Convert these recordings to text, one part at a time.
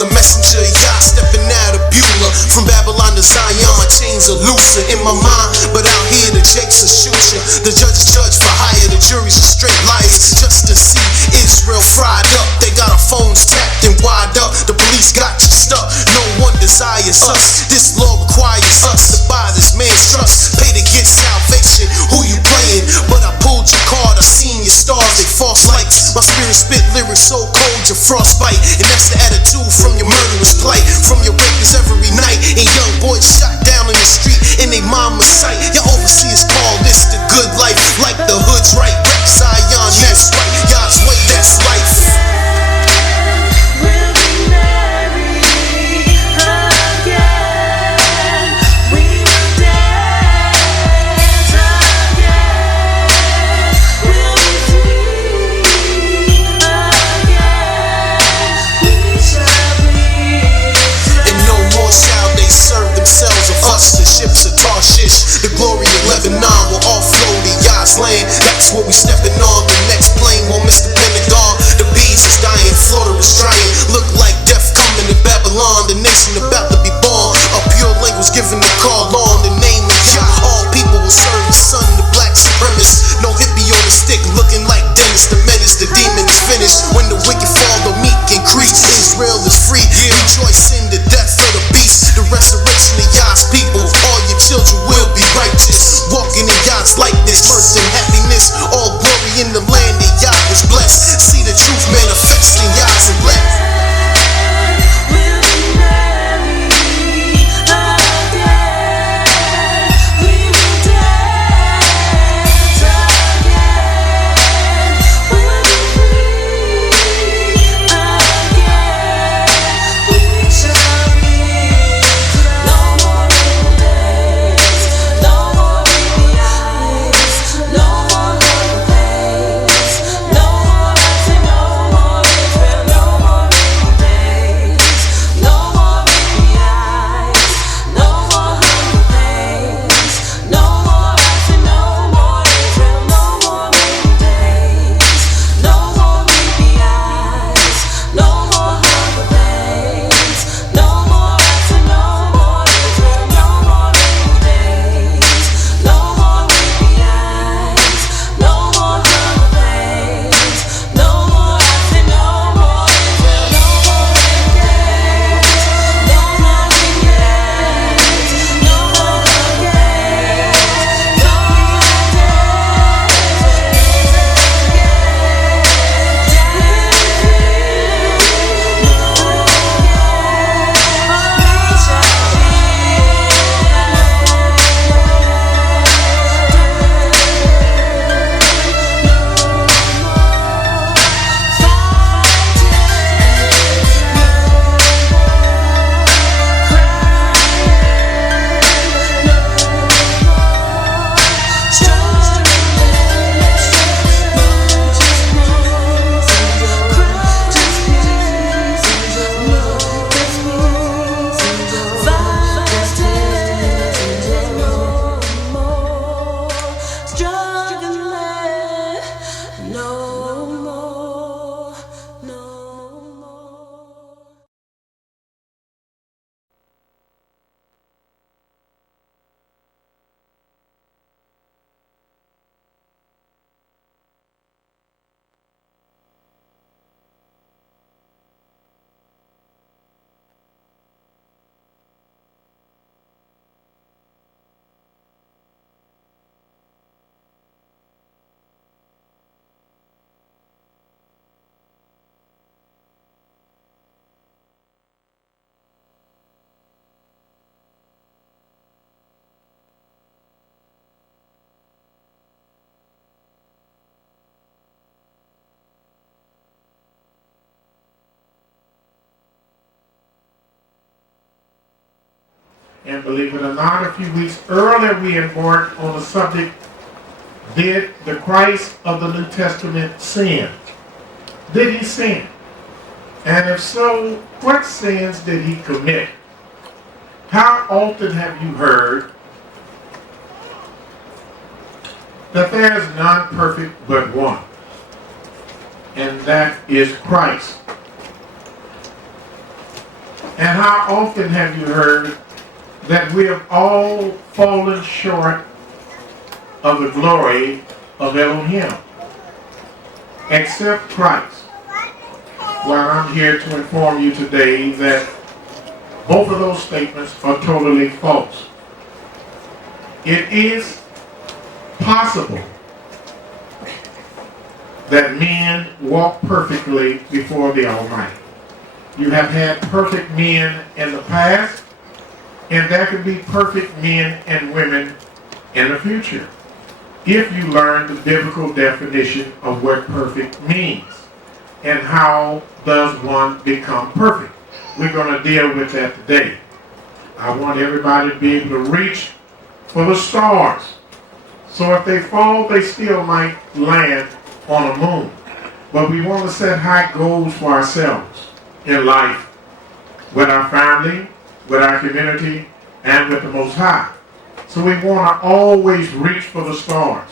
the messenger, Yah stepping out of Beulah. From Babylon to Zion, my chains are looser in my mind, but out here the jakes will shoot you. The judges judge for hire, the juries are straight liars. Just to see Israel fried up, they got our phones tapped and wired up. The police got you stuck, no one desires us. This law requires us to buy this man's trust. Pay to get salvation, who you playing? But I pulled your card, I seen your stars, they false lights. My spirit spit lyrics so cold, your frostbite. And that's the attitude from your murderous plight, from your rapers every night. And young boys shot down in the street in they mama's sight. Your overseers call this the good life, like the hood's right. Rep Zion, that's right. Yah's way, that's life. The ships of Tarshish, the glory of Lebanon will offload to Yah's land. That's what we stepping on. The next plane won't miss the Pentagon. The bees is dying, Florida is drying. Look like death coming to Babylon. The nation about to be born. A pure language giving the call on the name of Yah. All people will serve the sun, the black supremacist. No hippie on the stick, looking like Dennis the Menace. The demon is finished when the wicked fall, the meek increase. Israel is free. Rejoice in the death of the beast, the resurrection of Yah's people. All your children will be righteous, walking in Yah's likeness, mirth and happiness. All glory in the land that Yah is blessed. See the truth manifest in Yah's elect. And believe it or not, a few weeks earlier we embarked on the subject, did the Christ of the New Testament sin? Did he sin? And if so, what sins did he commit? How often have you heard that there is none perfect but one, and that is Christ? And how often have you heard that we have all fallen short of the glory of Elohim, except Christ? Well, I'm here to inform you today that both of those statements are totally false. It is possible that men walk perfectly before the Almighty. You have had perfect men in the past, and there can be perfect men and women in the future, if you learn the biblical definition of what perfect means and how does one become perfect. We're going to deal with that today. I want everybody to be able to reach for the stars. So if they fall, they still might land on a moon. But we want to set high goals for ourselves in life, with our family, with our community, and with the Most High. So we want to always reach for the stars.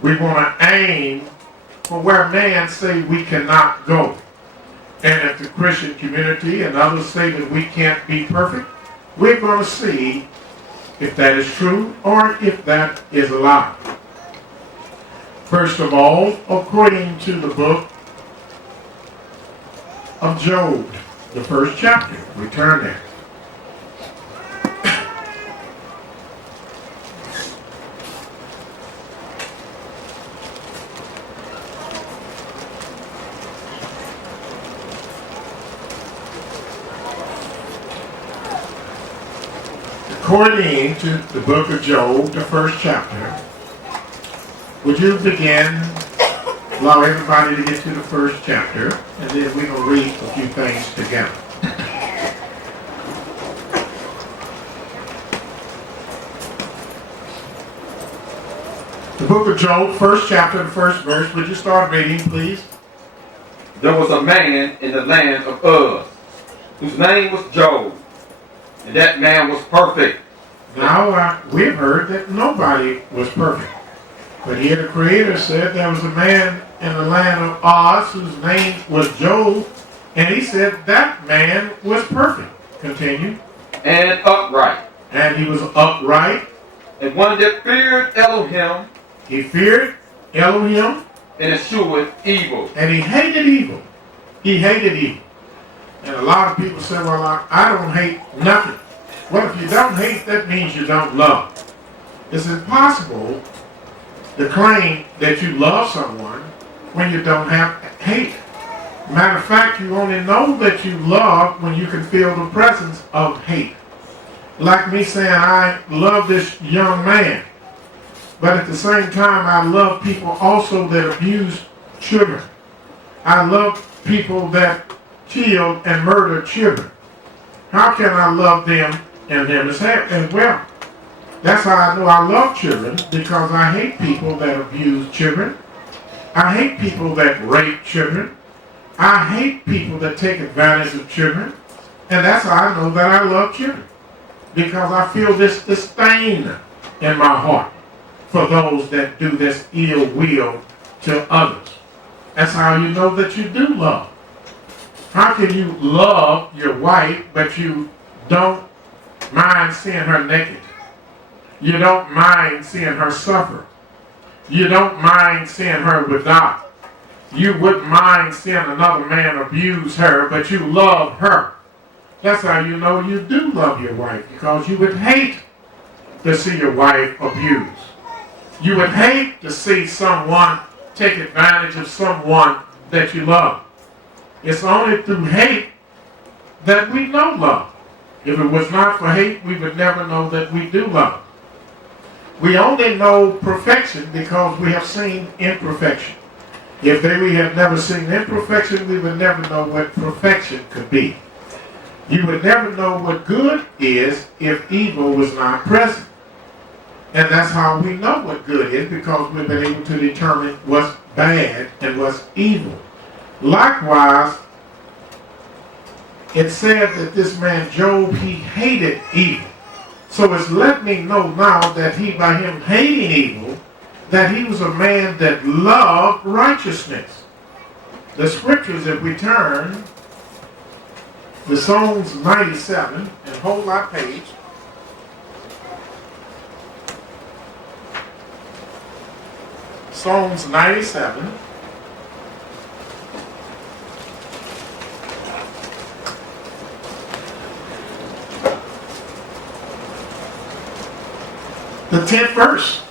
We want to aim for where man say we cannot go. And if the Christian community and others say that we can't be perfect, we're going to see if that is true or if that is a lie. First of all, according to the book of Job, the first chapter, we turn there. According to the book of Job, the first chapter, would you begin, allow everybody to get to the first chapter, and then we're going to read a few things together. The book of Job, first chapter, the first verse. Would you start reading, please? There was a man in the land of Uz, whose name was Job, and that man was perfect. Now, we've heard that nobody was perfect. But here the Creator said there was a man in the land of Uz whose name was Job, and he said that man was perfect. Continue. And upright. And he was upright. And one that feared Elohim. He feared Elohim. And eschewed evil. And he hated evil. He hated evil. And a lot of people say, well, I don't hate nothing. Well, if you don't hate, that means you don't love. It's impossible to claim that you love someone when you don't have hate. Matter of fact, you only know that you love when you can feel the presence of hate. Like me saying, I love this young man, but at the same time, I love people also that abuse children. I love people that kill and murder children. How can I love them and them as well? That's how I know I love children, because I hate people that abuse children. I hate people that rape children. I hate people that take advantage of children. And that's how I know that I love children, because I feel this disdain in my heart for those that do this ill will to others. That's how you know that you do love. How can you love your wife, but you don't mind seeing her naked? You don't mind seeing her suffer. You don't mind seeing her without. You wouldn't mind seeing another man abuse her, but you love her. That's how you know you do love your wife, because you would hate to see your wife abused. You would hate to see someone take advantage of someone that you love. It's only through hate that we know love. If it was not for hate, we would never know that we do love. We only know perfection because we have seen imperfection. If we have never seen imperfection, we would never know what perfection could be. You would never know what good is if evil was not present. And that's how we know what good is, because we've been able to determine what's bad and what's evil. Likewise, it said that this man Job, he hated evil. So it's let me know now that by him hating evil, that he was a man that loved righteousness. The scriptures, if we turn The Psalms 97, and hold that page. Psalms 97. The 10th verse.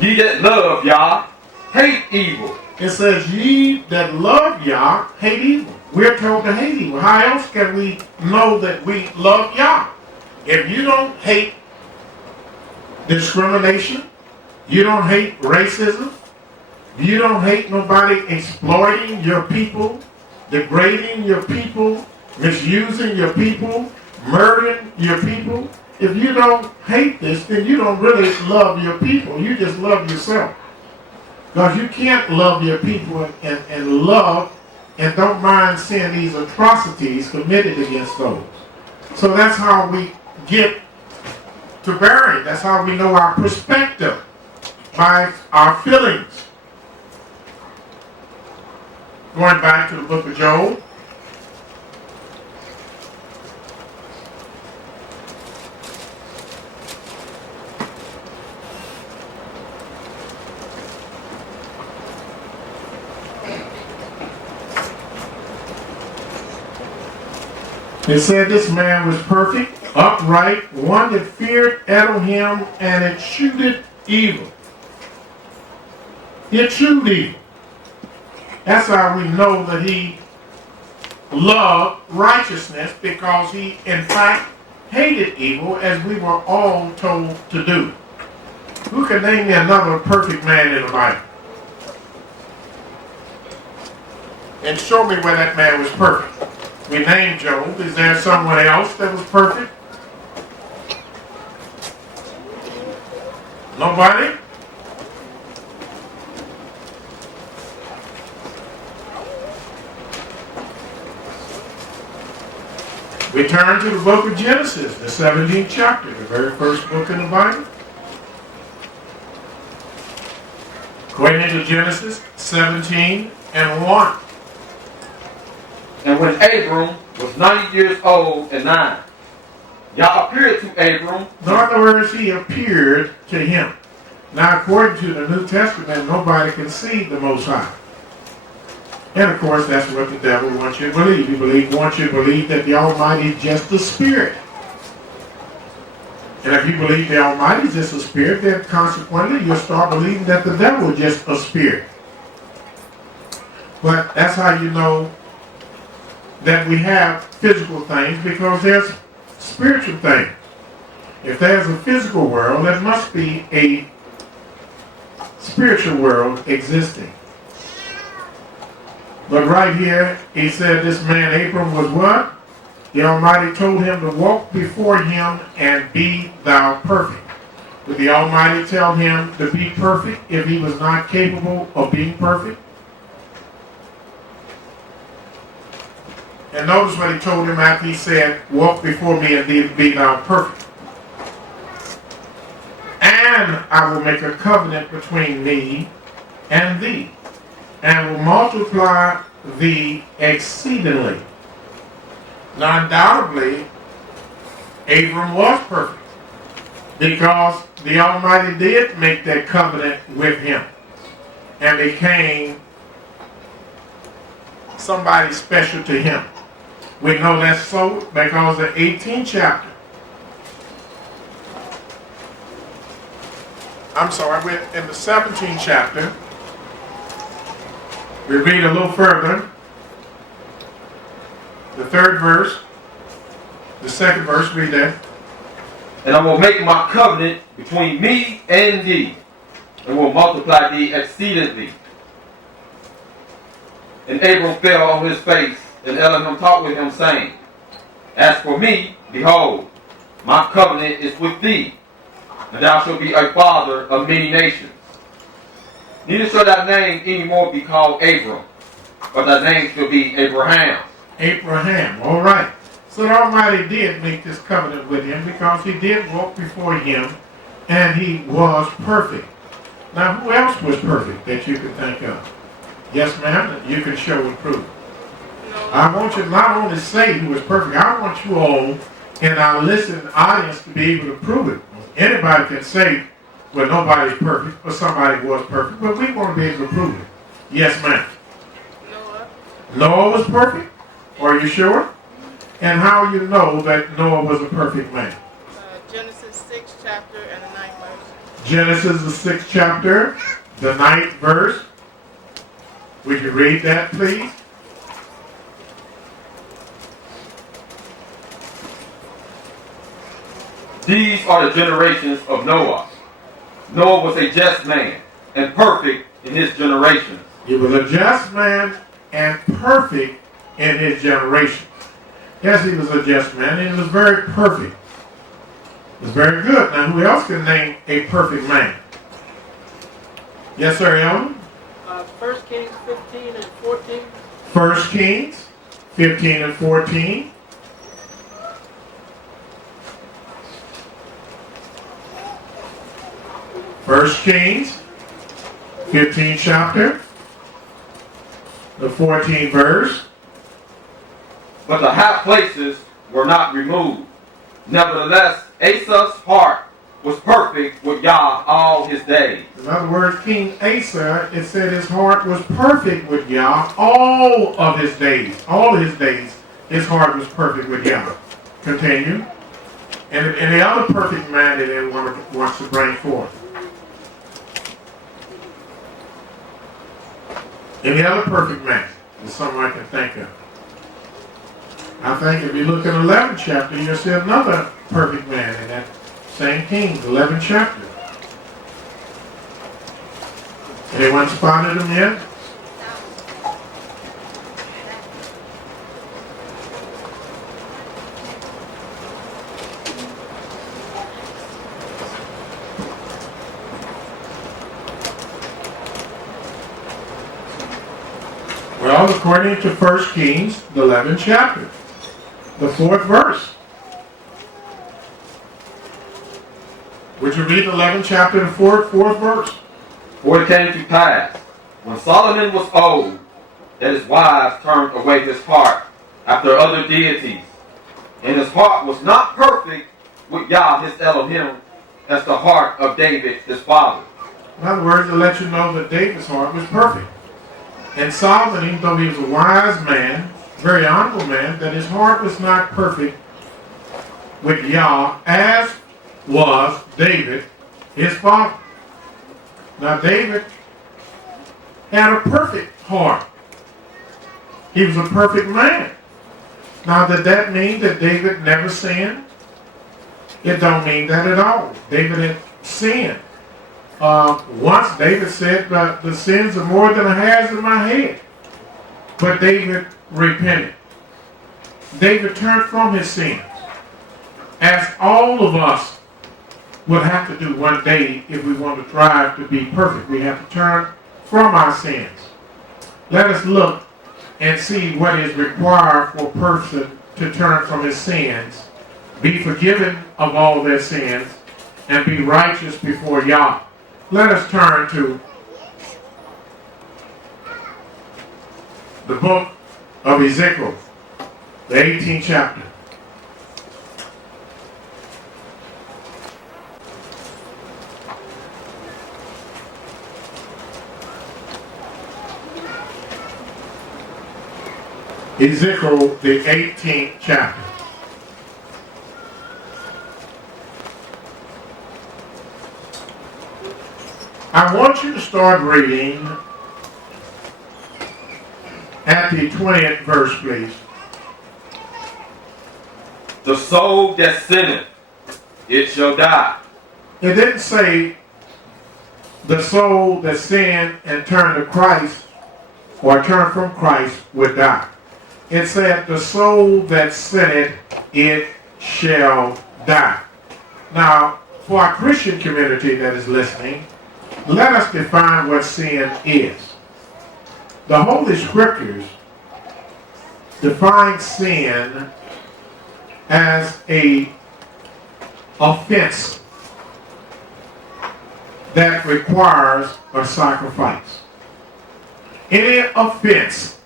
Ye that love Yah, hate evil. It says, ye that love Yah, hate evil. We're told to hate evil. How else can we know that we love Yah? If you don't hate discrimination, you don't hate racism, you don't hate nobody exploiting your people, degrading your people, misusing your people, murdering your people. If you don't hate this, then you don't really love your people. You just love yourself. Because you can't love your people and love and don't mind seeing these atrocities committed against those. So that's how we get to bury. That's how we know our perspective, by our feelings. Going back to the book of Job. It said this man was perfect, upright, one that feared Elohim, and eschewed evil. He eschewed evil. That's how we know that he loved righteousness, because he, in fact, hated evil, as we were all told to do. Who can name me another perfect man in the Bible? And show me where that man was perfect. We named Job. Is there someone else that was perfect? Nobody? We turn to the book of Genesis, the 17th chapter, the very first book in the Bible. Going into Genesis 17 and 1. And when Abram was 90 years old and 9, Yah appeared to Abram. In other words, he appeared to him. Now, according to the New Testament, nobody can see the Most High. And of course, that's what the devil wants you to believe. He wants you to believe that the Almighty is just a spirit. And if you believe the Almighty is just a spirit, then consequently, you'll start believing that the devil is just a spirit. But that's how you know that we have physical things, because there's spiritual things. If there's a physical world, there must be a spiritual world existing. But right here, he said this man Abram was what? The Almighty told him to walk before him and be thou perfect. Did the Almighty tell him to be perfect if he was not capable of being perfect? And notice what he told him after he said, walk before me and be thou perfect. And I will make a covenant between me and thee, and will multiply thee exceedingly. Now undoubtedly, Abram was perfect, because the Almighty did make that covenant with him and became somebody special to him. We know that's so because the 18th chapter. I'm sorry, we're in the 17th chapter. We read a little further. The 3rd verse. The 2nd verse, read that. And I will make my covenant between me and thee, and will multiply thee exceedingly. And Abram fell on his face, and Elohim talked with him, saying, As for me, behold, my covenant is with thee, and thou shalt be a father of many nations. Neither shall thy name any more be called Abram, but thy name shall be Abraham. Abraham, all right. So the Almighty did make this covenant with him, because he did walk before him, and he was perfect. Now, who else was perfect that you can think of? Yes, ma'am, you can show and prove. I want you to not only say he was perfect, I want you all in our listening audience to be able to prove it. Anybody can say, well, nobody's perfect, or somebody was perfect, but we want to be able to prove it. Yes, ma'am. Noah was perfect? Are you sure? And how you know that Noah was a perfect man? Genesis 6th chapter and the 9th verse. Genesis the 6th chapter, the 9th verse. Would you read that, please? These are the generations of Noah. Noah was a just man and perfect in his generations. He was a just man and perfect in his generation. Yes, he was a just man and he was very perfect. He was very good. Now, who else can name a perfect man? Yes, sir, Ellen? 1 Kings 15 and 14. 1 Kings 15 and 14. First Kings 15 chapter, the 14th verse. But the high places were not removed. Nevertheless, Asa's heart was perfect with Yah all his days. In other words, King Asa, it said his heart was perfect with Yah all of his days. All his days, his heart was perfect with Yah. Continue. And the other perfect man that everyone wants to bring forth. Any other perfect man is someone I can think of. I think if you look at 11th chapter, you'll see another perfect man in that same Kings, 11th chapter. Anyone spotted him yet? Well, according to 1 Kings, the 11th chapter, the 4th verse. Would you read the 11th chapter, the 4th verse? For it came to pass, when Solomon was old, that his wives turned away his heart after other deities, and his heart was not perfect with Yah his Elohim, as the heart of David his father. In other words, to let you know that David's heart was perfect. And Solomon, even though he was a wise man, very honorable man, that his heart was not perfect with Yah, as was David, his father. Now, David had a perfect heart. He was a perfect man. Now, did that mean that David never sinned? It don't mean that at all. David had sinned. Once David said, the sins are more than the hairs of my head. But David repented. David turned from his sins. As all of us would have to do one day if we want to strive to be perfect. We have to turn from our sins. Let us look and see what is required for a person to turn from his sins, be forgiven of all their sins, and be righteous before Yah. Let us turn to the book of Ezekiel, the 18th chapter. Ezekiel, the 18th chapter. I want you to start reading at the 20th verse, please. The soul that sinneth, it shall die. It didn't say the soul that sinned and turned to Christ or turned from Christ would die. It said the soul that sinneth, it shall die. Now, for our Christian community that is listening, let us define what sin is. The Holy Scriptures define sin as an offense that requires a sacrifice. Any offense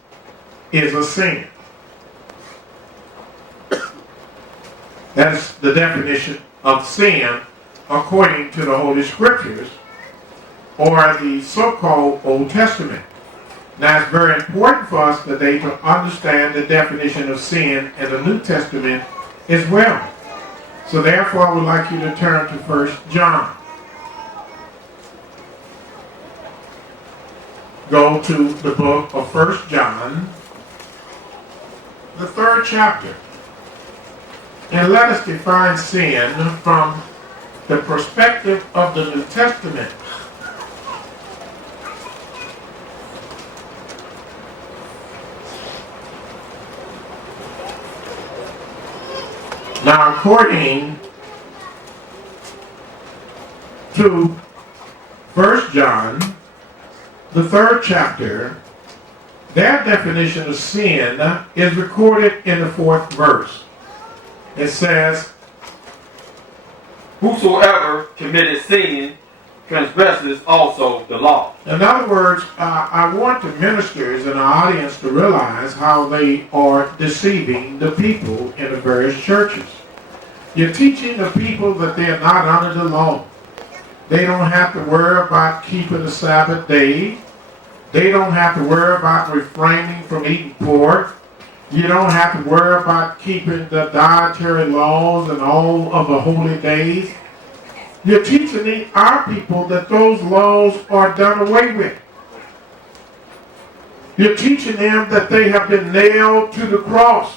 is a sin. That's the definition of sin according to the Holy Scriptures, or the so-called Old Testament. Now, it's very important for us today to understand the definition of sin in the New Testament as well. So therefore, I would like you to turn to 1 John. Go to the book of 1 John, the 3rd chapter. And let us define sin from the perspective of the New Testament. Now, according to 1 John, the 3rd chapter, their definition of sin is recorded in the 4th verse. It says, whosoever committed sin transgresses also the law. In other words, I want the ministers and the audience to realize how they are deceiving the people in the various churches. You're teaching the people that they are not under the law. They don't have to worry about keeping the Sabbath day. They don't have to worry about refraining from eating pork. You don't have to worry about keeping the dietary laws and all of the holy days. You're teaching our people that those laws are done away with. You're teaching them that they have been nailed to the cross.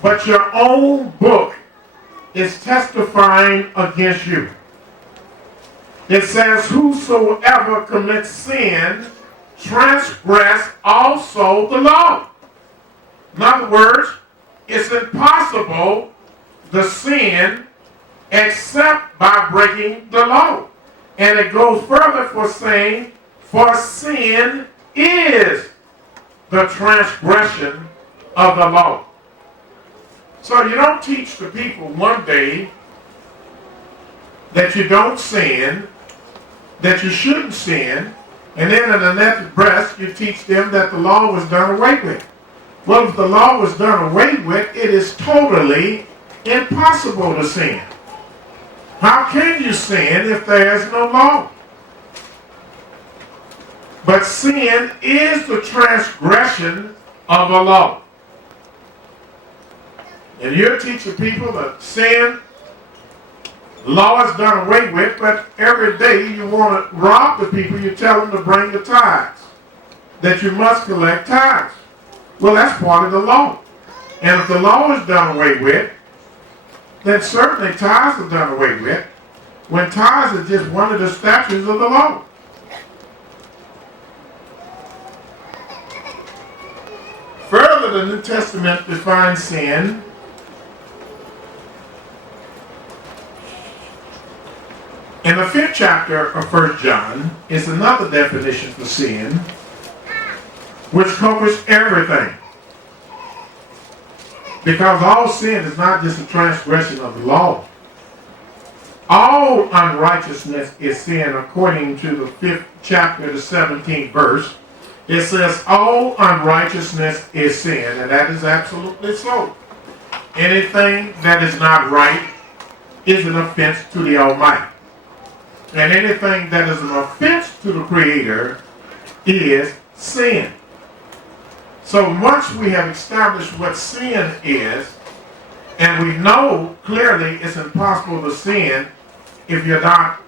But your own book is testifying against you. It says, whosoever commits sin transgress also the law. In other words, it's impossible to sin except by breaking the law. And it goes further for saying, for sin is the transgression of the law. So you don't teach the people one day that you don't sin, that you shouldn't sin, and then in the next breath you teach them that the law was done away with. Well, if the law was done away with, it is totally impossible to sin. How can you sin if there is no law? But sin is the transgression of the law. And you're teaching people that sin, law is done away with, but every day you want to rob the people, you tell them to bring the tithes, that you must collect tithes. Well, that's part of the law. And if the law is done away with, then certainly tithes are done away with, when tithes are just one of the statutes of the law. Further, the New Testament defines sin in the 5th chapter of 1 John is another definition for sin, which covers everything. Because all sin is not just a transgression of the law. All unrighteousness is sin, according to the 5th chapter, the 17th verse. It says all unrighteousness is sin, and that is absolutely so. Anything that is not right is an offense to the Almighty. And anything that is an offense to the Creator is sin. So once we have established what sin is, and we know clearly it's impossible to sin if you're not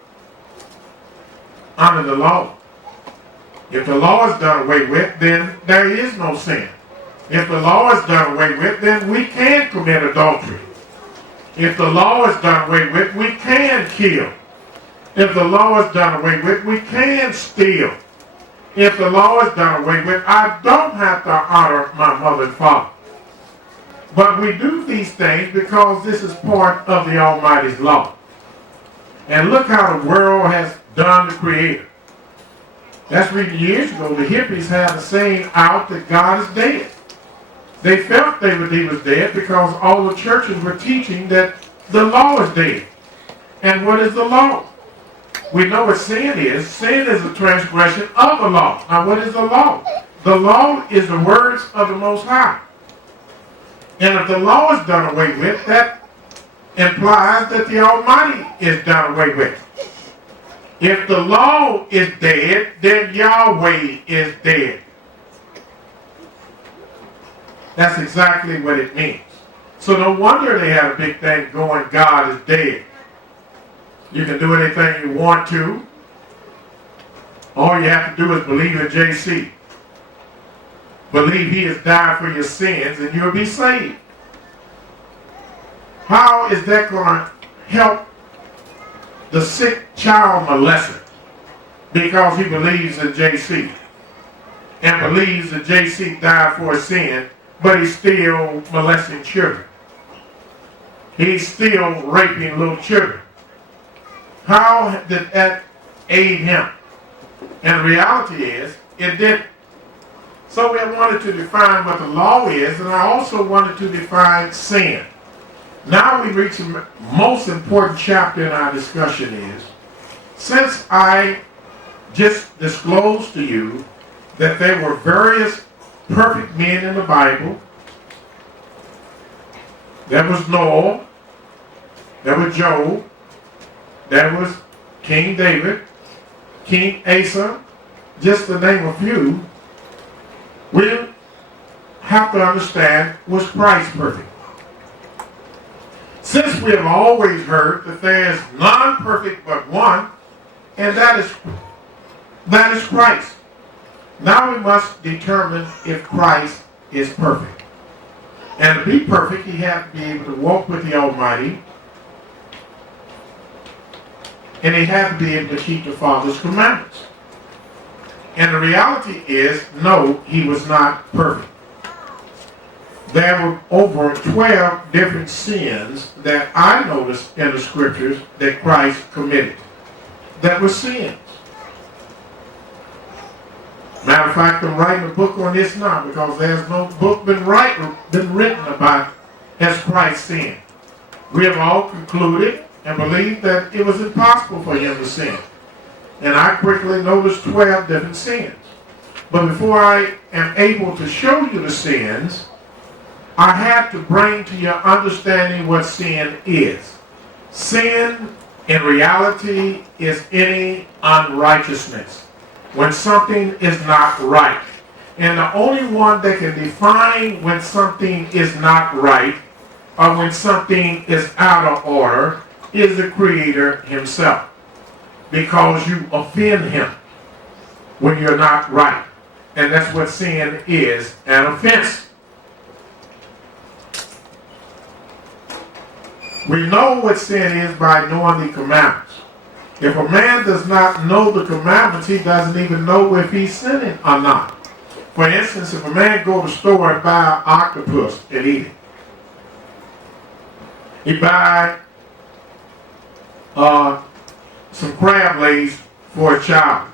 under the law. If the law is done away with, then there is no sin. If the law is done away with, then we can commit adultery. If the law is done away with, we can kill. If the law is done away with, we can steal. If the law is done away with, I don't have to honor my mother and father. But we do these things because this is part of the Almighty's law. And look how the world has done the Creator. That's reason years ago the hippies had a saying out that God is dead. They felt he was dead because all the churches were teaching that the law is dead. And what is the law? We know what sin is. Sin is a transgression of the law. Now what is the law? The law is the words of the Most High. And if the law is done away with, that implies that the Almighty is done away with. If the law is dead, then Yahweh is dead. That's exactly what it means. So no wonder they had a big thing going, God is dead. You can do anything you want to. All you have to do is believe in JC. Believe he has died for your sins and you'll be saved. How is that going to help the sick child molester? Because he believes in JC. And believes that JC died for his sin, but he's still molesting children. He's still raping little children. How did that aid him? And the reality is, it didn't. So we wanted to define what the law is, and I also wanted to define sin. Now we reach the most important chapter in our discussion is, since I just disclosed to you that there were various perfect men in the Bible, there was Noah, there was Job, there was King David, King Asa, just to name a few, we have to understand, was Christ perfect? Since we have always heard that there is none perfect but one, and that is Christ. Now we must determine if Christ is perfect. And to be perfect, he had to be able to walk with the Almighty, and he had to be able to keep the Father's commandments. And the reality is, no, he was not perfect. There were over 12 different sins that I noticed in the scriptures that Christ committed. That were sins. Matter of fact, I'm writing a book on this now because there's no book been written about has Christ sinned. We have all concluded and believed that it was impossible for him to sin. And I quickly noticed 12 different sins. But before I am able to show you the sins, I have to bring to your understanding what sin is. Sin, in reality, is any unrighteousness. When something is not right. And the only one that can define when something is not right or when something is out of order is the Creator himself. Because you offend him when you're not right. And that's what sin is, an offense. We know what sin is by knowing the commandments. If a man does not know the commandments, he doesn't even know if he's sinning or not. For instance, if a man go to the store and buy an octopus and eat it, he buy some crab legs for a child.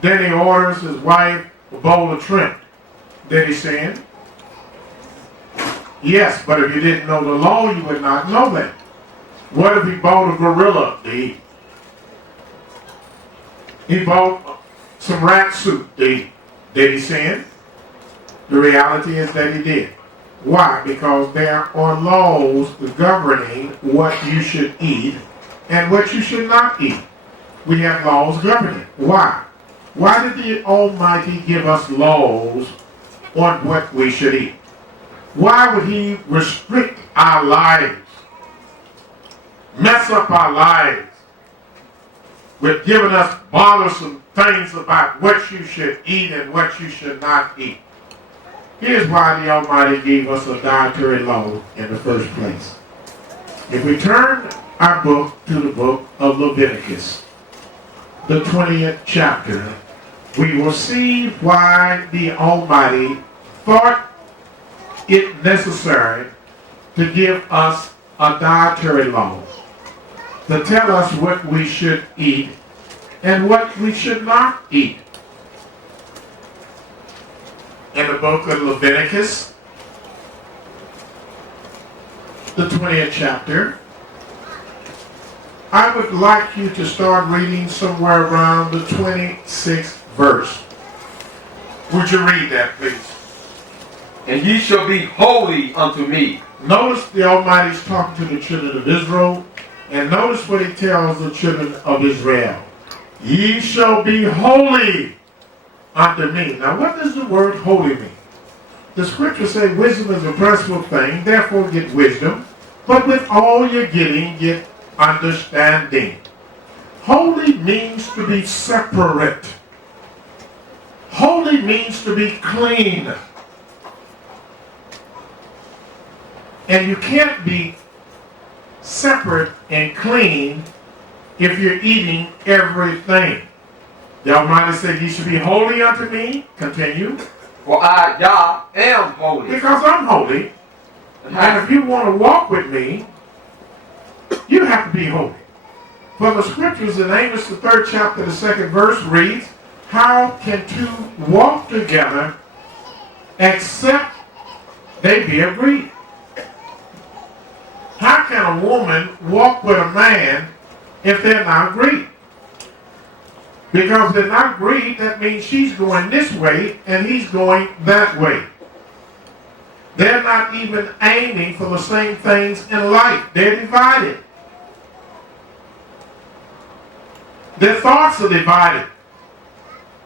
Then he orders his wife a bowl of shrimp. Did he sin? Yes, but if you didn't know the law, you would not know that. What if he bought a gorilla to eat? He bought some rat soup to eat. Did he sin? The reality is that he did. Why? Because there are laws governing what you should eat and what you should not eat. We have laws governing. Why? Why did the Almighty give us laws on what we should eat? Why would he restrict our lives, mess up our lives, with giving us bothersome things about what you should eat and what you should not eat? Here's why the Almighty gave us a dietary law in the first place. If we turn our book to the book of Leviticus, the 20th chapter, we will see why the Almighty thought it necessary to give us a dietary law to tell us what we should eat and what we should not eat. In the book of Leviticus, the 20th chapter, I would like you to start reading somewhere around the 26th verse. Would you read that, please? And ye shall be holy unto me, Notice the Almighty's talking to the children of Israel, and notice what he tells the children of Israel. Ye shall be holy unto me. Now what does the word holy mean? The scriptures say wisdom is a principal thing, therefore get wisdom, but with all you're getting, get understanding. Holy means to be separate. Holy means to be clean. And you can't be separate and clean if you're eating everything. The Almighty said, ye should be holy unto me. Continue. For I, Yah, am holy. Because I'm holy. And if you want to walk with me, you have to be holy. For the scriptures in Amos, the 3rd chapter, the 2nd verse reads, how can two walk together except they be agreed? How can a woman walk with a man if they're not agreed? Because they're not agreed, that means she's going this way and he's going that way. They're not even aiming for the same things in life. They're divided. Their thoughts are divided.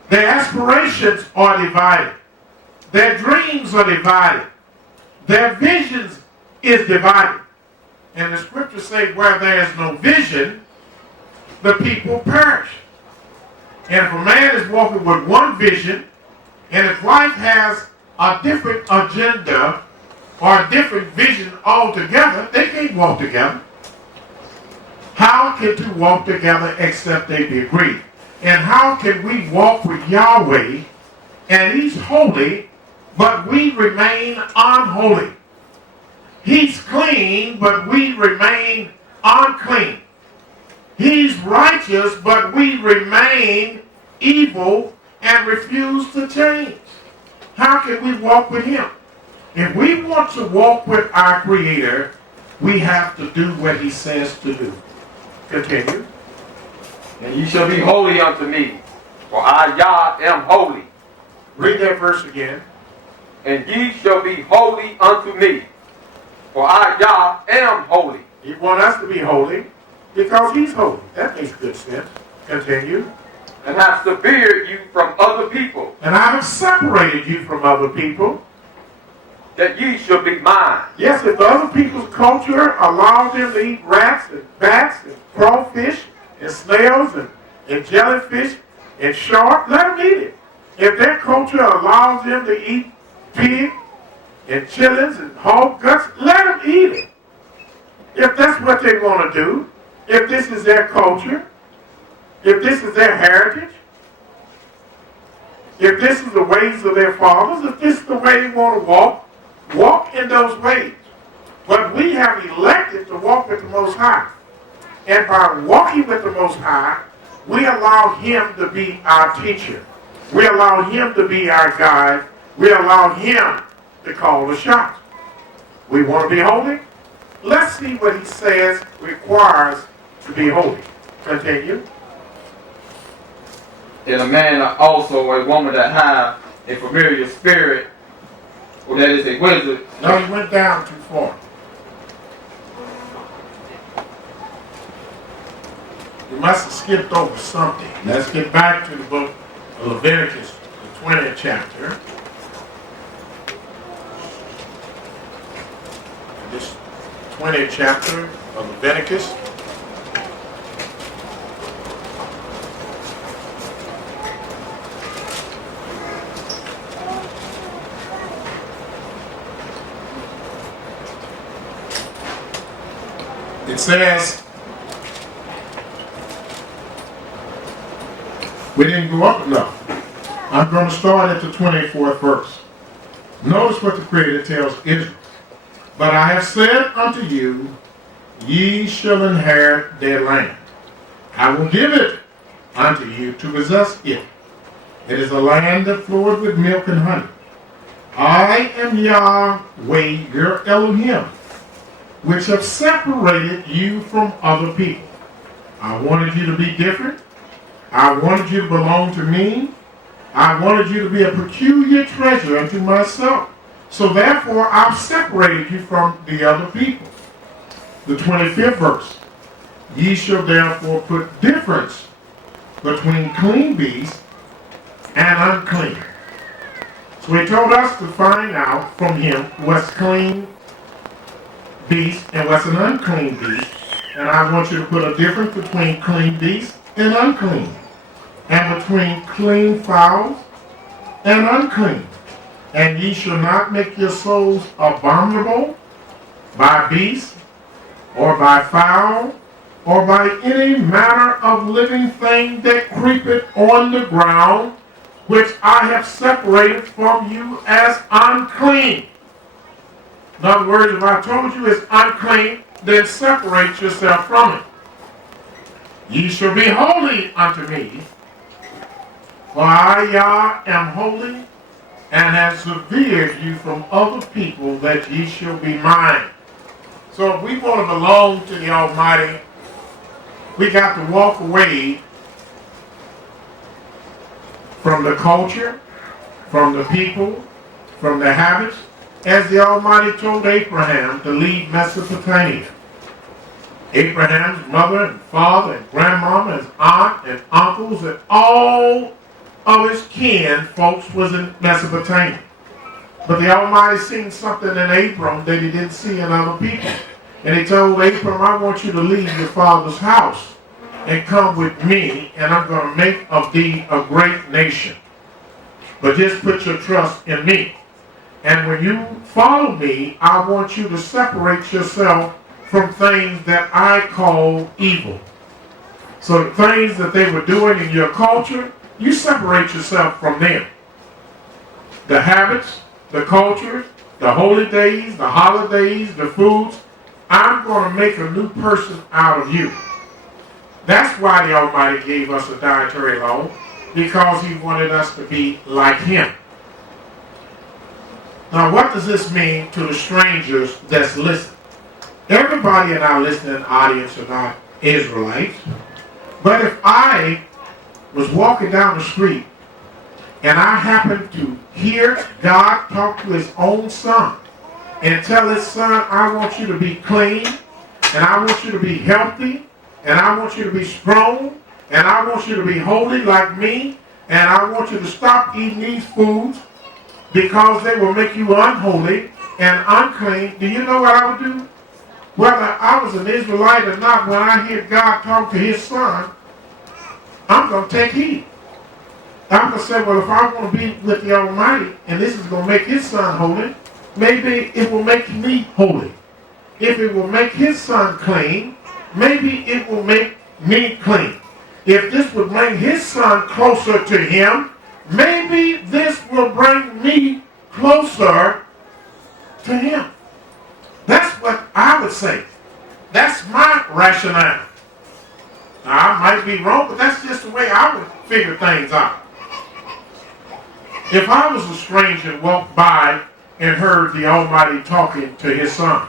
Their aspirations are divided. Their dreams are divided. Their visions is divided. And the scriptures say where there is no vision, the people perish. And if a man is walking with one vision, and his wife has a different agenda or a different vision altogether, they can't walk together. How can two walk together except they be agreed? And how can we walk with Yahweh and he's holy, but we remain unholy? He's clean, but we remain unclean. He's righteous, but we remain evil and refuse to change. How can we walk with him? If we want to walk with our Creator, we have to do what he says to do. Continue. And ye shall be holy unto me, for I, Yah, am holy. Read that verse again. And ye shall be holy unto me, for I, Yah, am holy. He wants us to be holy because he's holy. That makes good sense. Continue. And have severed you from other people, And I have separated you from other people. that ye shall be mine. Yes, if the other people's culture allows them to eat rats and bats and crawfish and snails and jellyfish and shark, let them eat it. If their culture allows them to eat pig and chitlins and hog guts, let them eat it. If that's what they want to do, if this is their culture, if this is their heritage, if this is the ways of their fathers, if this is the way they want to walk in those ways. But we have elected to walk with the Most High. And by walking with the Most High, we allow him to be our teacher. We allow him to be our guide. We allow him to call the shots. We want to be holy? Let's see what he says requires to be holy. Continue. And a man also, a woman that have a familiar spirit, or that is a wizard. No, he went down too far. You must have skipped over something. Let's get back to the book of Leviticus, the 20th chapter. This 20th chapter of Leviticus. It says, we didn't go up enough. I'm going to start at the 24th verse. Notice what the Creator tells Israel. But I have said unto you, ye shall inherit their land. I will give it unto you to possess it. It is a land that floweth with milk and honey. I am Yahweh, your Elohim, which have separated you from other people. I wanted you to be different. I wanted you to belong to me. I wanted you to be a peculiar treasure unto myself, So therefore, I've separated you from the other people. The 25th verse. Ye shall therefore put difference between clean beasts and unclean. So he told us to find out from him what's clean beast and what's an unclean beast. And I want you to put a difference between clean beast and unclean. And between clean fowls and unclean. And ye shall not make your souls abominable by beast, or by fowl, or by any manner of living thing that creepeth on the ground, which I have separated from you as unclean. In other words, if I told you it's unclean, then separate yourself from it. Ye shall be holy unto me, for I, Yah, am holy, and have severed you from other people, that ye shall be mine. So if we want to belong to the Almighty, we got to walk away from the culture, from the people, from the habits, as the Almighty told Abraham to leave Mesopotamia. Abraham's mother and father and grandmama and aunt and uncles and all of his kin folks was in Mesopotamia. But the Almighty seen something in Abram that he didn't see in other people. And he told Abram, I want you to leave your father's house and come with me, and I'm going to make of thee a great nation. But just put your trust in me. And when you follow me, I want you to separate yourself from things that I call evil. So the things that they were doing in your culture, you separate yourself from them. The habits, the cultures, the holy days, the holidays, the foods, I'm going to make a new person out of you. That's why the Almighty gave us a dietary law, because he wanted us to be like him. Now, what does this mean to the strangers that's listening? Everybody in our listening audience are not Israelites. But if I was walking down the street and I happened to hear God talk to his own son and tell his son, I want you to be clean, and I want you to be healthy, and I want you to be strong, and I want you to be holy like me, and I want you to stop eating these foods because they will make you unholy and unclean, do you know what I would do? Whether I was an Israelite or not, when I hear God talk to his son, I'm going to take heed. I'm going to say, well, if I want to be with the Almighty, and this is going to make his son holy, maybe it will make me holy. If it will make his son clean, maybe it will make me clean. If this would bring his son closer to him, maybe this will bring me closer to him. That's what I would say. That's my rationale. Now, I might be wrong, but that's just the way I would figure things out. If I was a stranger and walked by and heard the Almighty talking to his son,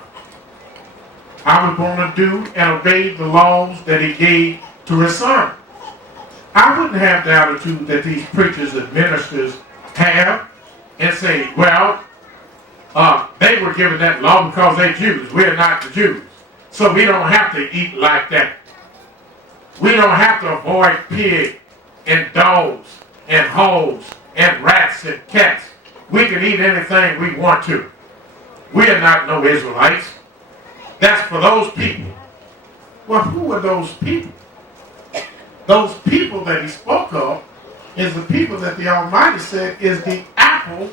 I would want to do and obey the laws that he gave to his son. I wouldn't have the attitude that these preachers and ministers have and say, well, they were given that law because they're Jews. We're not the Jews. So we don't have to eat like that. We don't have to avoid pig and dogs and hogs and rats and cats. We can eat anything we want to. We are not no Israelites. That's for those people. Well, who are those people? Those people that he spoke of is the people that the Almighty said is the apple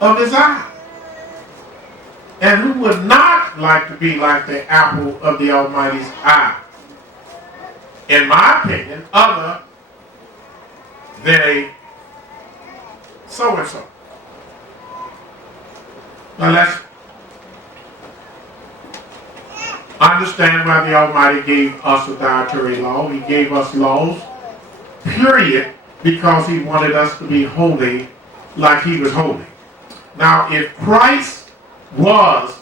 of his eye. And who would not like to be like the apple of the Almighty's eye? In my opinion, other than a so-and-so. Now let's understand why the Almighty gave us a dietary law. He gave us laws, period, because he wanted us to be holy like he was holy. Now, if Christ was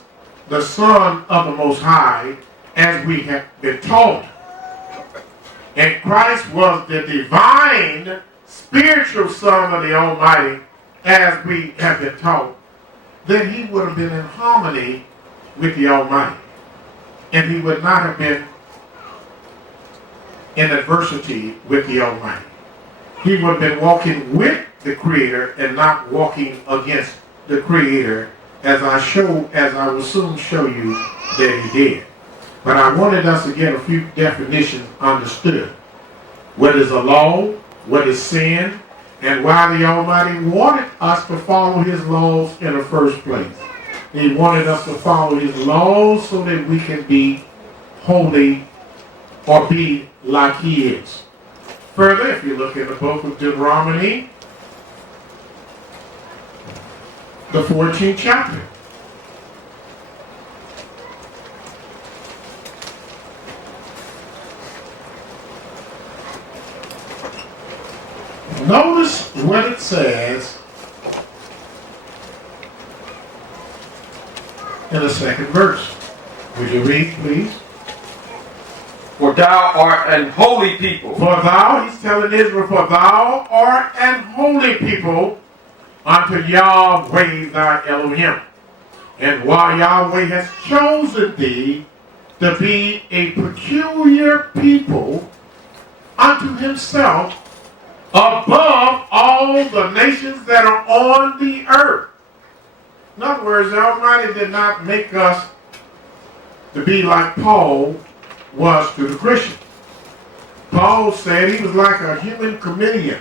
the Son of the Most High, as we have been taught, and Christ was the divine spiritual Son of the Almighty, as we have been taught, then he would have been in harmony with the Almighty. And he would not have been in adversity with the Almighty. He would have been walking with the Creator and not walking against the Creator, as I will soon show you that he did. But I wanted us to get a few definitions understood. What is a law? What is sin? And why the Almighty wanted us to follow his laws in the first place. He wanted us to follow his laws so that we can be holy or be like he is. Further, if you look in the book of Deuteronomy, the 14th chapter. Notice what it says in the second verse. Would you read, please? For thou art an holy people. For thou, he's telling Israel, for thou art an holy people unto Yahweh thy Elohim. And while Yahweh has chosen thee to be a peculiar people unto himself above all the nations that are on the earth. In other words, the Almighty did not make us to be like Paul was to the Christian. Paul said he was like a human chameleon.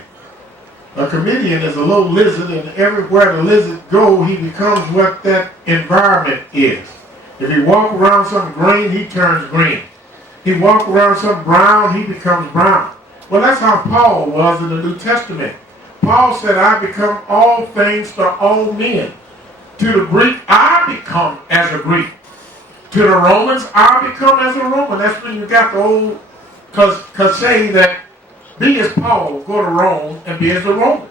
A chameleon is a little lizard, and everywhere the lizard goes, he becomes what that environment is. If he walk around something green, he turns green. He walk around something brown, he becomes brown. Well, that's how Paul was in the New Testament. Paul said, I become all things to all men. To the Greek, I become as a Greek. To the Romans, I become as a Roman. That's when you got the old cliche that be as Paul, go to Rome, and be as the Romans.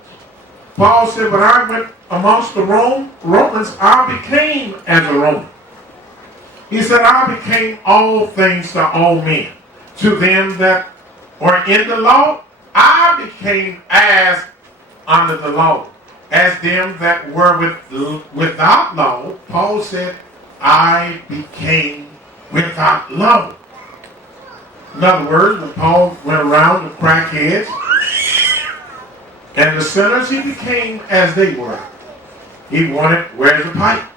Paul said, when I went amongst the Romans, I became as a Roman. He said, I became all things to all men. To them that are in the law, I became as under the law. As them that were without law, Paul said, I became without law. In other words, when Paul went around the crackheads and the sinners, he became as they were. He wanted, where's the pipe?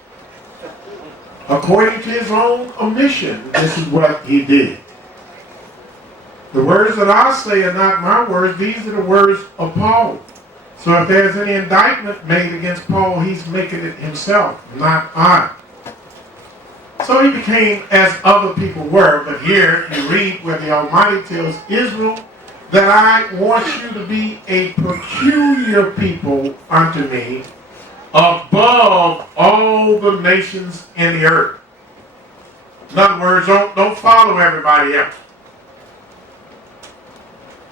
According to his own omission, this is what he did. The words that I say are not my words, these are the words of Paul. So if there's any indictment made against Paul, he's making it himself, not I. So he became as other people were, but here you read where the Almighty tells Israel that I want you to be a peculiar people unto me above all the nations in the earth. In other words, don't follow everybody else.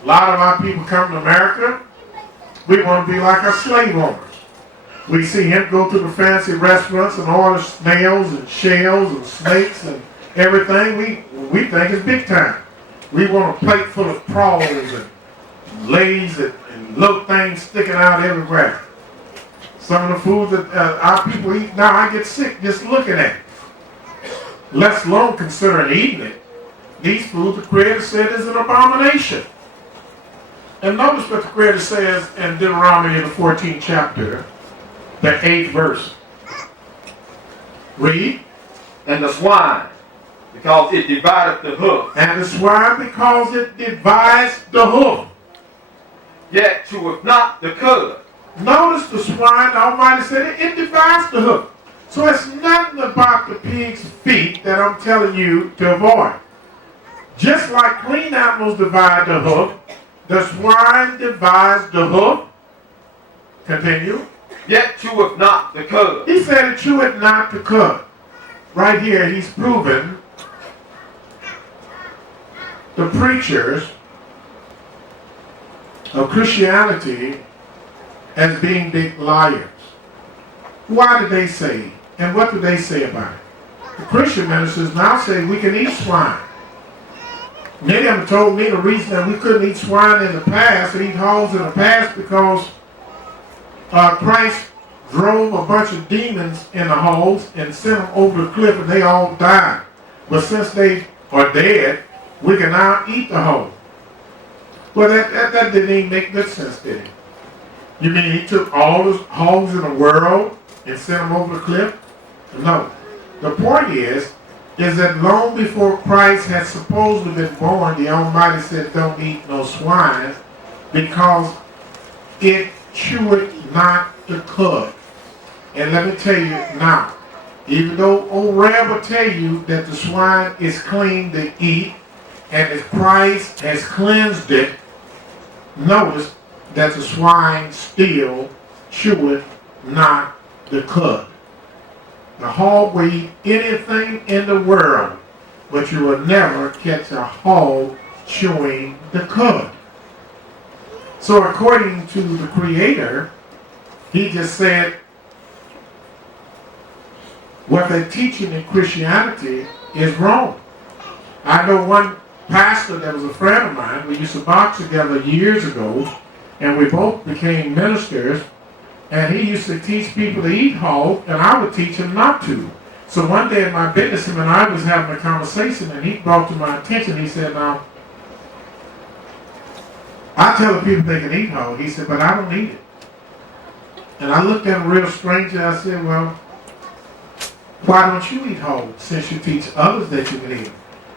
A lot of our people come to America, we want to be like our slave owners. We see him go to the fancy restaurants and order snails and shells and snakes and everything. We think it's big time. We want a plate full of prawns and legs and little things sticking out everywhere. Some of the food that our people eat now, I get sick just looking at it. Let alone considering eating it. These foods, the Creator said, is an abomination. And notice what the Creator says in Deuteronomy in the 14th chapter. The 8th verse. Read. And the swine, because it divideth the hoof. And the swine, because it divides the hoof. Yet cheweth not the cud. Notice the swine, the Almighty said it divides the hoof. So it's nothing about the pig's feet that I'm telling you to avoid. Just like clean animals divide the hoof, the swine divides the hoof. Continue. Yet cheweth not the cud. He said it cheweth not the cud. Right here he's proven the preachers of Christianity as being big liars. Why did they say, and what did they say about it? The Christian ministers now say we can eat swine. Many of them told me the reason that we couldn't eat swine in the past, and eat hogs in the past, because Christ drove a bunch of demons in the holes and sent them over the cliff and they all died. But since they are dead, we can now eat the whole. Well, that didn't even make good sense, did it? You mean he took all the holes in the world and sent them over the cliff? No. The point is that long before Christ had supposedly been born, the Almighty said, don't eat no swine, because it cheweth not the cud. And let me tell you now, even though old Reb will tell you that the swine is clean to eat, and that Christ has cleansed it, notice that the swine still cheweth not the cud. The hog will eat anything in the world, but you will never catch a hog chewing the cud. So according to the Creator, he just said, what they're teaching in Christianity is wrong. I know one pastor that was a friend of mine. We used to box together years ago, and we both became ministers. And he used to teach people to eat hog, and I would teach him not to. So one day in my business, him and I was having a conversation, and he brought to my attention, he said, now, I tell the people they can eat hog. He said, but I don't eat it. And I looked at him real strange, and I said, well, why don't you eat hog since you teach others that you can eat it?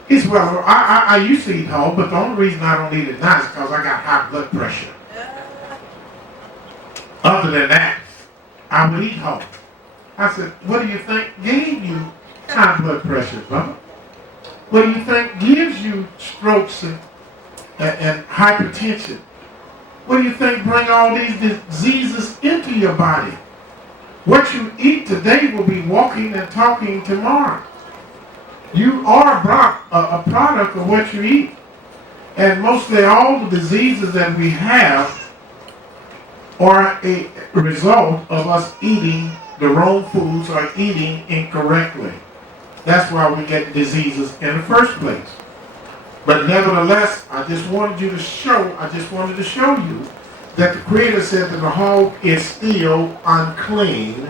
He said, well, I used to eat hog, but the only reason I don't eat it now is because I got high blood pressure. Other than that, I would eat hog. I said, what do you think gave you high blood pressure, brother? What do you think gives you strokes and hypertension? What do you think bring all these diseases into your body? What you eat today will be walking and talking tomorrow. You are a product of what you eat. And mostly all the diseases that we have are a result of us eating the wrong foods or eating incorrectly. That's why we get diseases in the first place. But nevertheless, I just wanted to show you that the Creator said that the hog is still unclean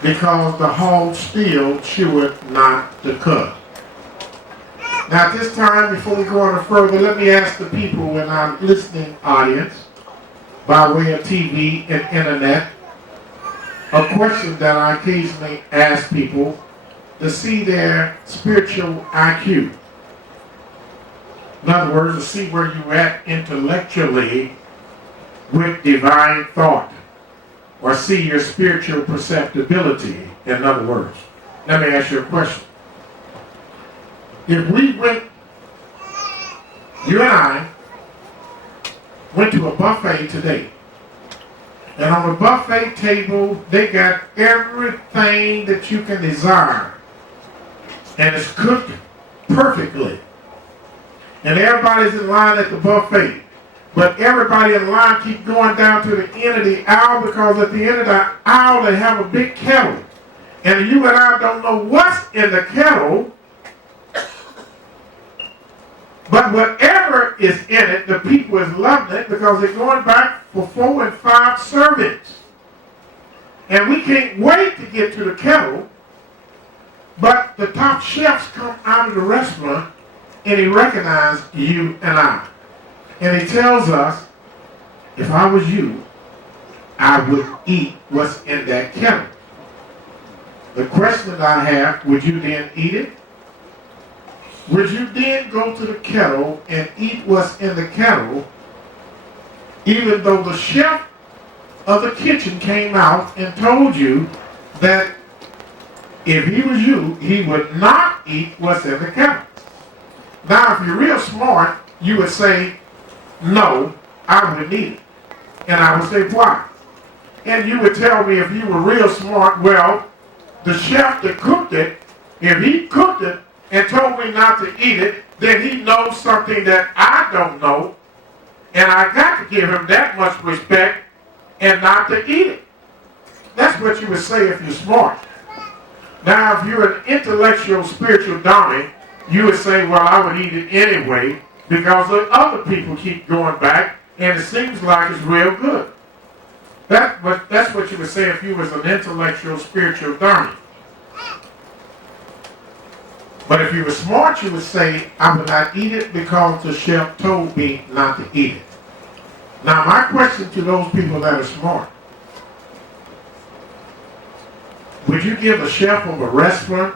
because the hog still cheweth not the cud. Now at this time, before we go on further, let me ask the people in our listening audience, by way of TV and internet, a question that I occasionally ask people to see their spiritual IQ. In other words, to see where you're at intellectually with divine thought, or see your spiritual perceptibility, in other words. Let me ask you a question. If we went, you and I, went to a buffet today, and on the buffet table, they got everything that you can desire, and it's cooked perfectly. And everybody's in line at the buffet. But everybody in line keep going down to the end of the aisle, because at the end of the aisle they have a big kettle. And you and I don't know what's in the kettle, but whatever is in it, the people is loving it because they're going back for 4 and 5 servings. And we can't wait to get to the kettle, but the top chefs come out of the restaurant and he recognized you and I. And he tells us, if I was you, I would eat what's in that kettle. The question that I have, would you then eat it? Would you then go to the kettle and eat what's in the kettle, even though the chef of the kitchen came out and told you that if he was you, he would not eat what's in the kettle? Now, if you're real smart, you would say, no, I wouldn't eat it. And I would say, why? And you would tell me, if you were real smart, well, the chef that cooked it, if he cooked it and told me not to eat it, then he knows something that I don't know, and I got to give him that much respect and not to eat it. That's what you would say if you're smart. Now, if you're an intellectual, spiritual dummy, you would say, well, I would eat it anyway because the other people keep going back, and it seems like it's real good. That's what you would say if you was an intellectual, spiritual dummy. But if you were smart, you would say, I would not eat it because the chef told me not to eat it. Now, my question to those people that are smart, would you give a chef of a restaurant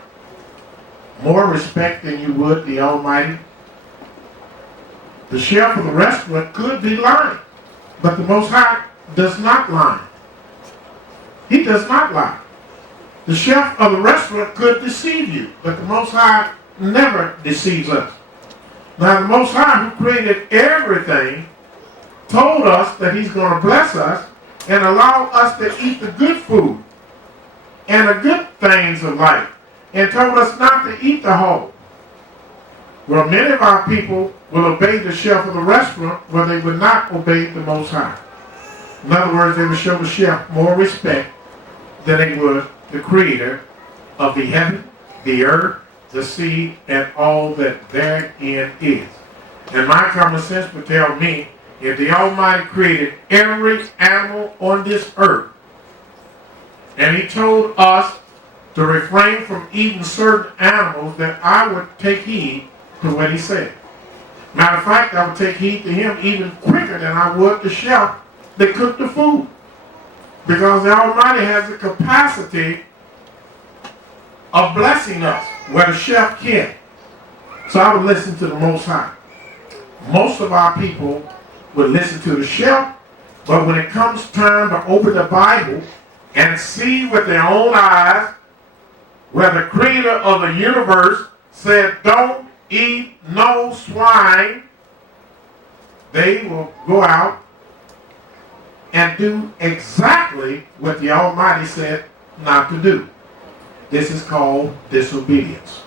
more respect than you would the Almighty? The chef of the restaurant could be lying, but the Most High does not lie. He does not lie. The chef of the restaurant could deceive you, but the Most High never deceives us. Now, the Most High, who created everything, told us that he's going to bless us and allow us to eat the good food and the good things of life, and told us not to eat the whole. Well, many of our people will obey the chef of the restaurant where they would not obey the Most High. In other words, they would show the chef more respect than they would the creator of the heaven, the earth, the sea, and all that therein is. And my common sense would tell me, if the Almighty created every animal on this earth, and he told us to refrain from eating certain animals, that I would take heed to what he said. Matter of fact, I would take heed to him even quicker than I would the chef that cooked the food. Because the Almighty has the capacity of blessing us where the chef can't. So I would listen to the Most High. Most of our people would listen to the chef, but when it comes time to open the Bible and see with their own eyes where the creator of the universe said, don't eat no swine, they will go out and do exactly what the Almighty said not to do. This is called disobedience.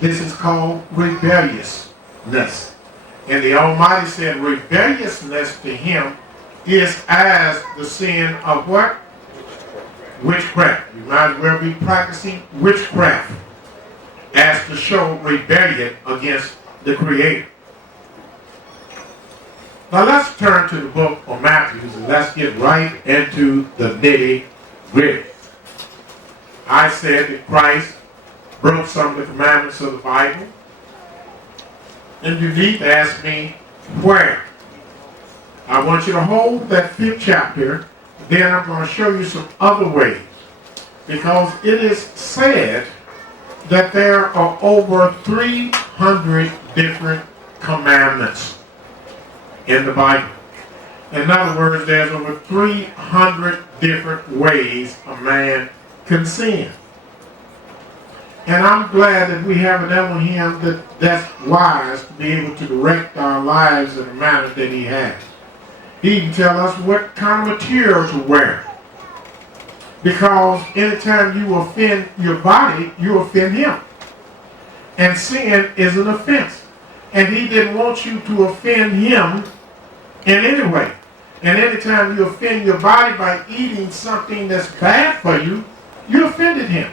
This is called rebelliousness. And the Almighty said rebelliousness to him is as the sin of what? Witchcraft. You might as well be practicing witchcraft as to show rebellion against the Creator. Now let's turn to the book of Matthew and let's get right into the nitty-gritty. I said that Christ broke some of the commandments of the Bible. And you need to ask me where. I want you to hold that 5th chapter, then I'm going to show you some other ways. Because it is said that there are over 300 different commandments in the Bible. In other words, there's over 300 different ways a man can sin. And I'm glad that we have an Elohim that's wise to be able to direct our lives in the manner that he has. He can tell us what kind of material to wear. Because anytime you offend your body, you offend him. And sin is an offense. And he didn't want you to offend him in any way. And anytime you offend your body by eating something that's bad for you, you offended him.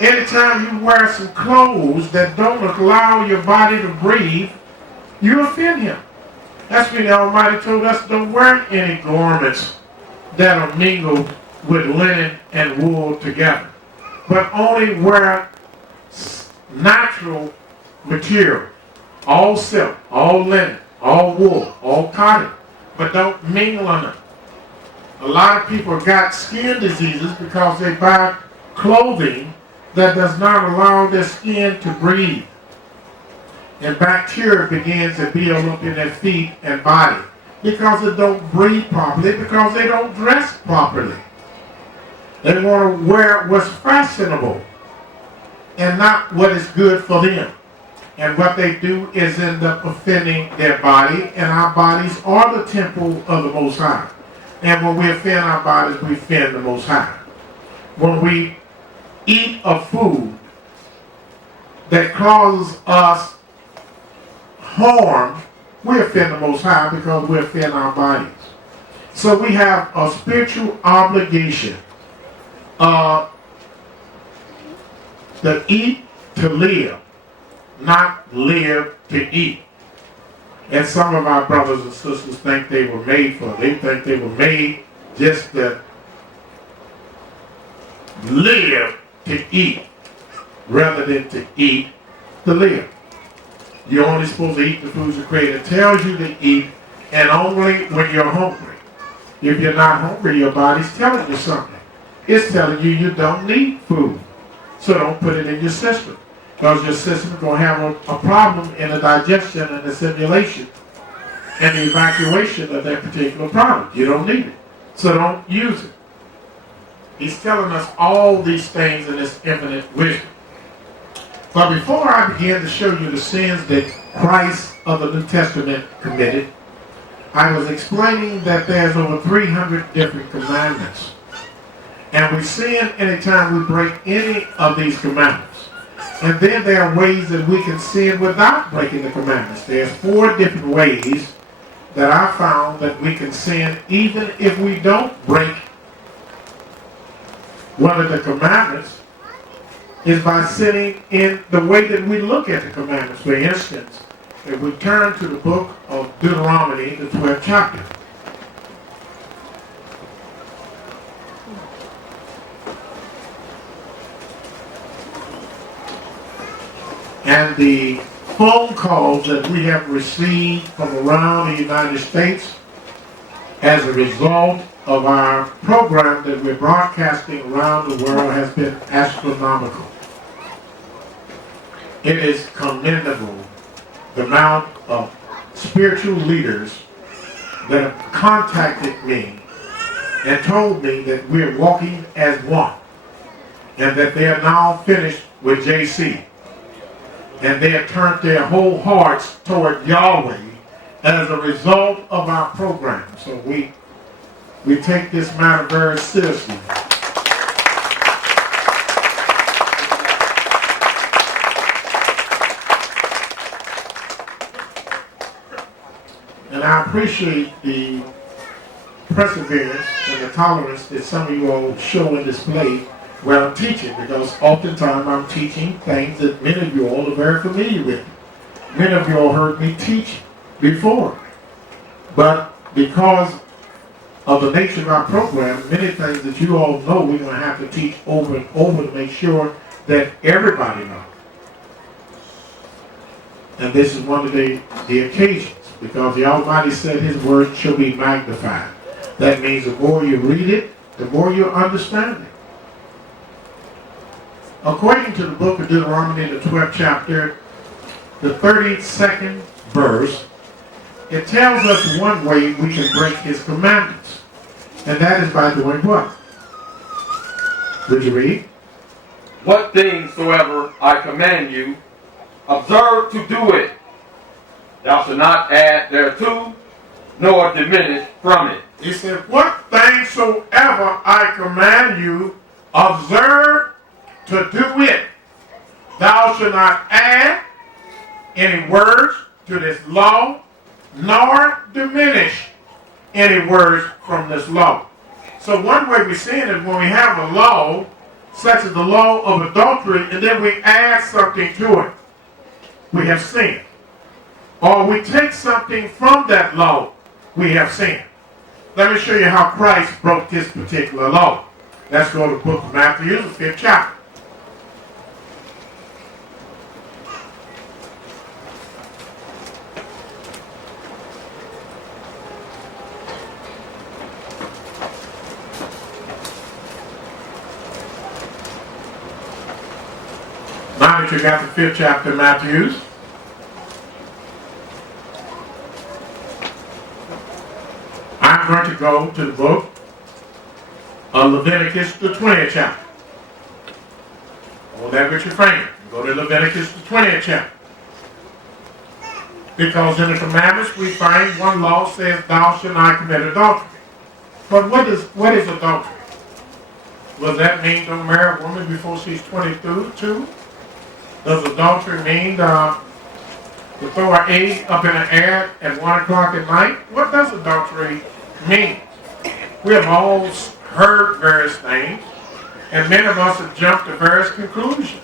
Anytime you wear some clothes that don't allow your body to breathe, you offend him. That's when the Almighty told us don't wear any garments that are mingled with linen and wool together, but only wear natural material, all silk, all linen, all wool, all cotton, but don't mingle on them. A lot of people got skin diseases because they buy clothing that does not allow their skin to breathe. And bacteria begins to build up in their feet and body because it don't breathe properly, because they don't dress properly. They want to wear what's fashionable and not what is good for them. And what they do is end up offending their body, and our bodies are the temple of the Most High. And when we offend our bodies, we offend the Most High. When we eat a food that causes us harm, we offend the Most High because we offend our bodies. So we have a spiritual obligation to eat to live, not live to eat. And some of our brothers and sisters think they were made for it. They think they were made just to live to eat rather than to eat to live. You're only supposed to eat the foods the Creator tells you to eat, and only when you're hungry. If you're not hungry, your body's telling you something. It's telling you you don't need food. So don't put it in your system. Because your system is going to have a problem in the digestion and the assimilation and the evacuation of that particular product. You don't need it. So don't use it. He's telling us all these things in his infinite wisdom. But before I begin to show you the sins that Christ of the New Testament committed, I was explaining that there's over 300 different commandments. And we sin anytime we break any of these commandments. And then there are ways that we can sin without breaking the commandments. There's 4 different ways that I found that we can sin even if we don't break one of the commandments, is by sinning in the way that we look at the commandments. For instance, if we turn to the book of Deuteronomy, the 12th chapter. And the phone calls that we have received from around the United States as a result of our program that we're broadcasting around the world has been astronomical. It is commendable the amount of spiritual leaders that have contacted me and told me that we're walking as one and that they are now finished with JC. And they have turned their whole hearts toward Yahweh as a result of our program. So we take this matter very seriously. And I appreciate the perseverance and the tolerance that some of you all show and display where I'm teaching, because oftentimes I'm teaching things that many of you all are very familiar with. Many of you all heard me teach before. But because of the nature of our program, many things that you all know we're going to have to teach over and over to make sure that everybody knows. And this is one of the occasions, because the Almighty said his word shall be magnified. That means the more you read it, the more you understand it. According to the book of Deuteronomy, the 12th chapter, the 32nd verse, it tells us one way we can break his commandments. And that is by doing what? Would you read? What things soever I command you, observe to do it. Thou shalt not add thereto, nor diminish from it. He said, what things soever I command you, observe to do it. Thou shalt not add any words to this law, nor diminish any words from this law. So one way we sin is when we have a law, such as the law of adultery, and then we add something to it. We have sinned. Or we take something from that law, we have sinned. Let me show you how Christ broke this particular law. Let's go to the book of Matthew, the 5th chapter. Now that you got the 5th chapter of Matthew, I'm going to go to the book of Leviticus, the 20th chapter. Hold that with your finger. Go to Leviticus, the 20th chapter. Because in the commandments we find one law says, thou shalt not commit adultery. But what is adultery? Does that mean don't marry a woman before she's 22? Does adultery mean to throw an egg up in the air at 1 o'clock at night? What does adultery mean? We have all heard various things, and many of us have jumped to various conclusions.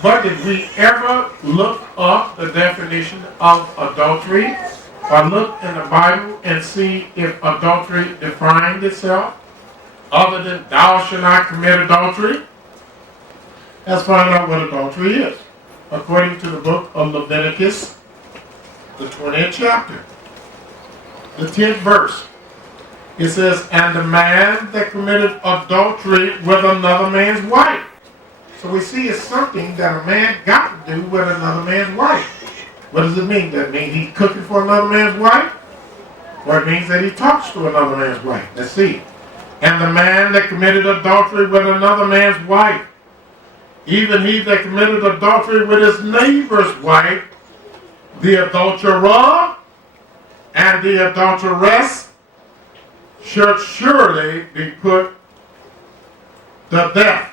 But did we ever look up the definition of adultery or look in the Bible and see if adultery defined itself other than thou shalt not commit adultery? Let's find out what adultery is. According to the book of Leviticus, the 20th chapter, the 10th verse, it says, and the man that committed adultery with another man's wife. So we see it's something that a man got to do with another man's wife. What does it mean? Does it mean he's cooking for another man's wife? Or it means that he talks to another man's wife. Let's see. And the man that committed adultery with another man's wife, even he that committed adultery with his neighbor's wife, the adulterer and the adulteress should surely be put to death.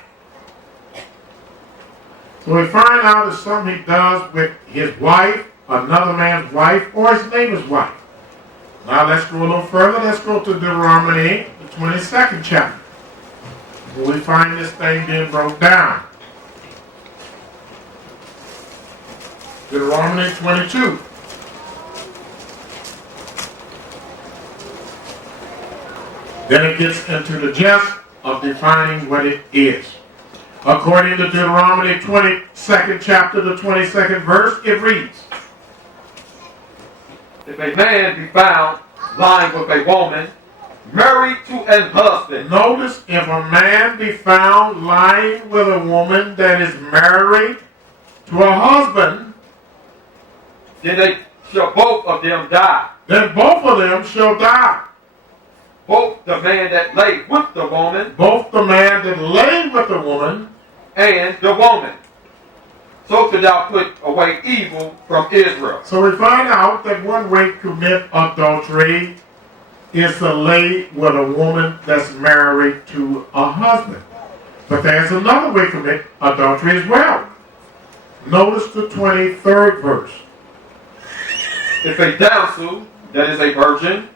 So we find out it's something he does with his wife, another man's wife, or his neighbor's wife. Now let's go a little further. Let's go to Deuteronomy, the 22nd chapter, where we find this thing being broke down. Deuteronomy 22. Then it gets into the gist of defining what it is. According to Deuteronomy 22nd chapter, the 22nd verse, it reads, if a man be found lying with a woman married to an husband. Notice, if a man be found lying with a woman that is married to a husband, then they shall both of them die. Then both of them shall die. Both the man that lay with the woman. Both the man that lay with the woman. And the woman. So shalt thou put away evil from Israel. So we find out that one way to commit adultery is to lay with a woman that's married to a husband. But there's another way to commit adultery as well. Notice the 23rd verse. If a damsel that is a virgin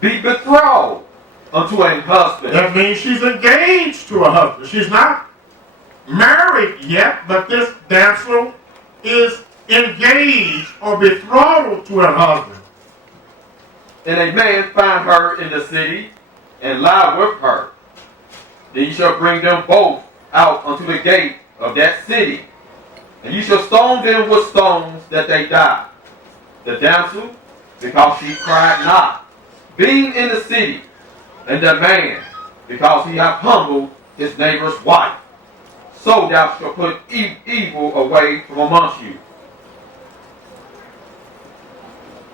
be betrothed unto a husband. That means she's engaged to a husband. She's not married yet, but this damsel is engaged or betrothed to her husband. And a man find her in the city and lie with her. Then you shall bring them both out unto the gate of that city, and you shall stone them with stones that they die. The damsel, because she cried not, being in the city, and the man, because he hath humbled his neighbor's wife. So thou shalt put evil away from amongst you.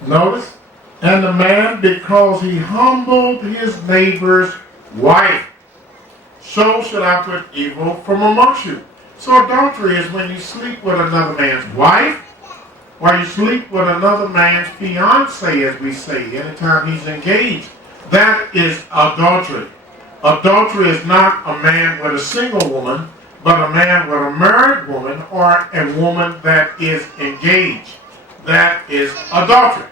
Notice, and the man, because he humbled his neighbor's wife, so shall I put evil from amongst you. So adultery is when you sleep with another man's wife, or you sleep with another man's fiancé, as we say, anytime he's engaged. That is adultery. Adultery is not a man with a single woman, but a man with a married woman or a woman that is engaged. That is adultery.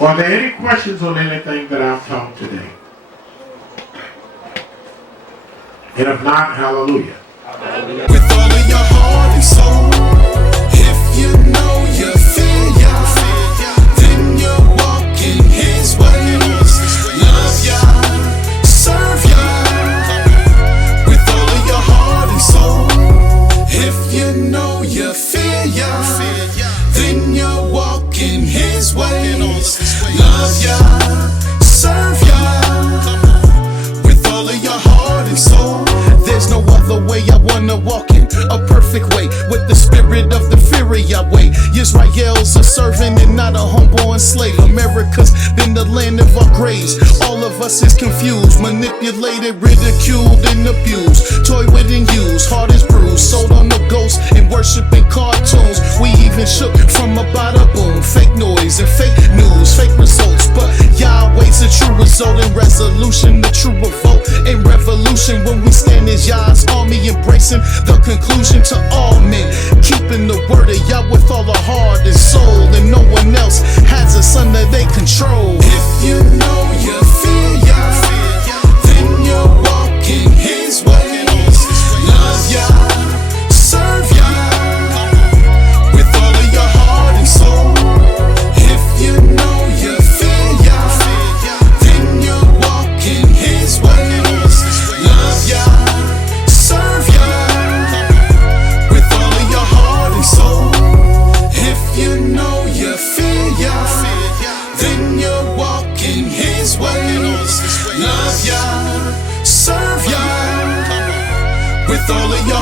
Are there any questions on anything that I've taught today? And if not, hallelujah. With all of your heart and soul, if you know you fear Yah, then you're walking His ways. Love Yah, serve Yah. With all of your heart and soul, if you know you fear Yah, then you're walking His ways. Love Yah, serve Yah. With all of your heart and soul. There's no other way I wanna walk in a perfect way with the spirit of the fear of Yahweh. Israel's a servant and not a homeborn slave. America's been the land of our graves. All of us is confused, manipulated, ridiculed, and abused. Toy with and used, heart is bruised, sold on the ghost and worshiping cartoons. We even shook from a bada boom. Fake noise and fake news, fake results. But Yahweh's a true result and resolution, the true revolt and revolution. When we stand as Yah's army, embracing the conclusion to all men, keeping the word of Yah with all our heart and soul, and no one else has us under their control. If you know you fear Yah, then you're walking His ways. Love Yah, serve Yah. With all of your heart and soul. with all of y'all.